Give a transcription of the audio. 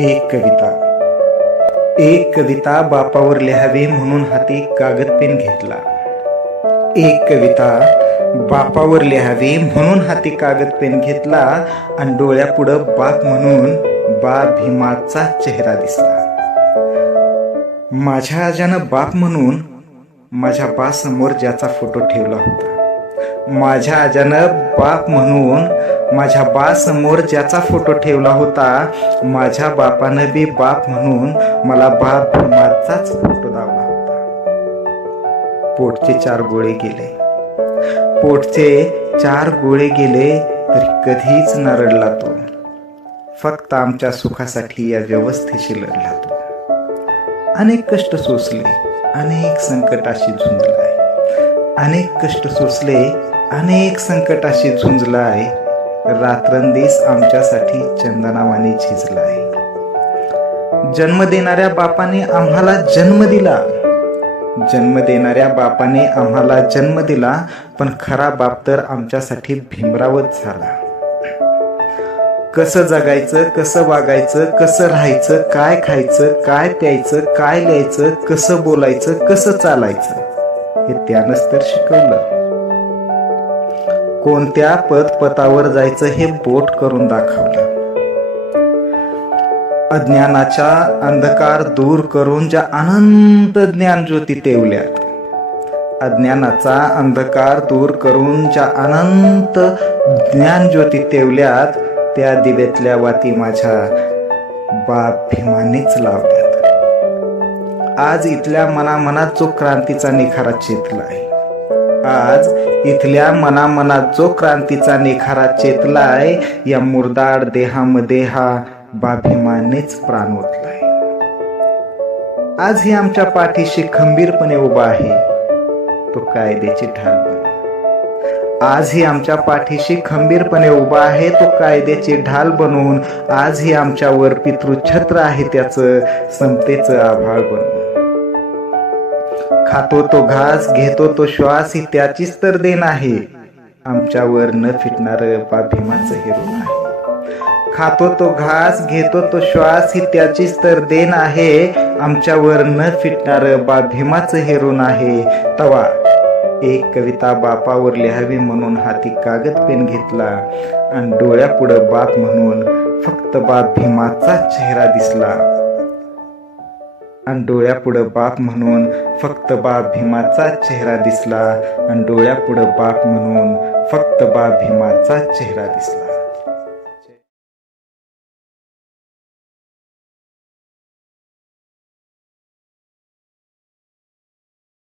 एक कविता बापावर लिहावी म्हणून हाती कागद पेन घेतला. एक कविता बापावर लिहावी म्हणून हाती कागद पेन घेतला आणि डोळ्यापुढं बाप म्हणून बा भीमाचा चेहरा दिसला. माझ्या आज्यानं बाप म्हणून माझ्या बा समोर ज्याचा फोटो ठेवला होता, माझ्या आज्यानं बाप म्हणून माझ्या बा समोर ज्याचा फोटो ठेवला होता, माझ्या बापानं बी बाप म्हणून मला बाप भीमाचाच फोटो दावला होता. पोटचे 4 गोळे गेले, पोटचे 4 गोळे गेले तरी कधीच न रडला तो. फक्त आमच्या सुखासाठी या व्यवस्थेशी लढला तो. अनेक कष्ट सोसले, अनेक संकटाशी झुंजलाय, अनेक कष्ट सोसले, अनेक संकटाशी झुंजलाय. रात्रंदिवस आमच्यासाठी चंदनावाने झिजलाय. जन्म देणाऱ्या बापाने आम्हाला जन्म दिला, जन्म देणाऱ्या बापाने आम्हाला जन्म दिला, पण खरा बाप तर आमच्यासाठी भीमरावच झाला. कसं जगायचं, कसं वागायचं, कसं राहायचं, काय खायचं, काय प्यायचं, काय लिहायचं, कसं बोलायचं, कसं चालायचं हे त्यानंच तर शिकवलं. कोणत्या पदावर जायचं हे बोट करून दाखवलं. अज्ञानाचा अंधकार दूर करून ज्या अनंत ज्ञान ज्योती तेवल्यात, अज्ञानाचा अंधकार दूर करून ज्या अनंत ज्ञान ज्योती तेवल्यात, त्या दिव्यातल्या वाती माझ्या बाप भीमानेच लावल्यात. आज इथल्या मनामनात जो क्रांतीचा निखारा चेतलाय, आज इथल्या मनामनात जो क्रांतीचा निखारा चेतलाय, या मुरदाड देहामध्ये हा बा भीमानेच प्राण ओतलाय. आज ही आमच्या पाठीशी खंबीरपणे उभा आहे तो कायद्याची ढाल बनून. आज ही आमच्या पाठीशी खंबीरपणे उभा आहे तो कायद्याची ढाल बनून. आज ही आमच्यावर पितृछत्र आहे त्याचं समतेचं आभाळ बनून. खातो तो घास, घेतो तो श्वास, ही त्याचीच तर देण आहे. आमच्यावर न फिटणार बा भीमाचं हे ऋण आहे. खातो तो घास, घेतो तो श्वास, ही त्याचीच तर देण आहे. आमच्यावर न फिटणार बा भीमाचं हे ऋण आहे. तवा एक कविता बापावर लिहावी म्हणून हाती कागद पेन घेतला आणि डोळ्यापुढं बाप म्हणून फक्त बाप भीमाचा चेहरा दिसला. आणि डोळ्यापुढं बाप म्हणून फक्त बाप भीमाचा चेहरा दिसला. आणि डोळ्यापुढं बाप म्हणून फक्त बाप भीमाचा चेहरा दिसला.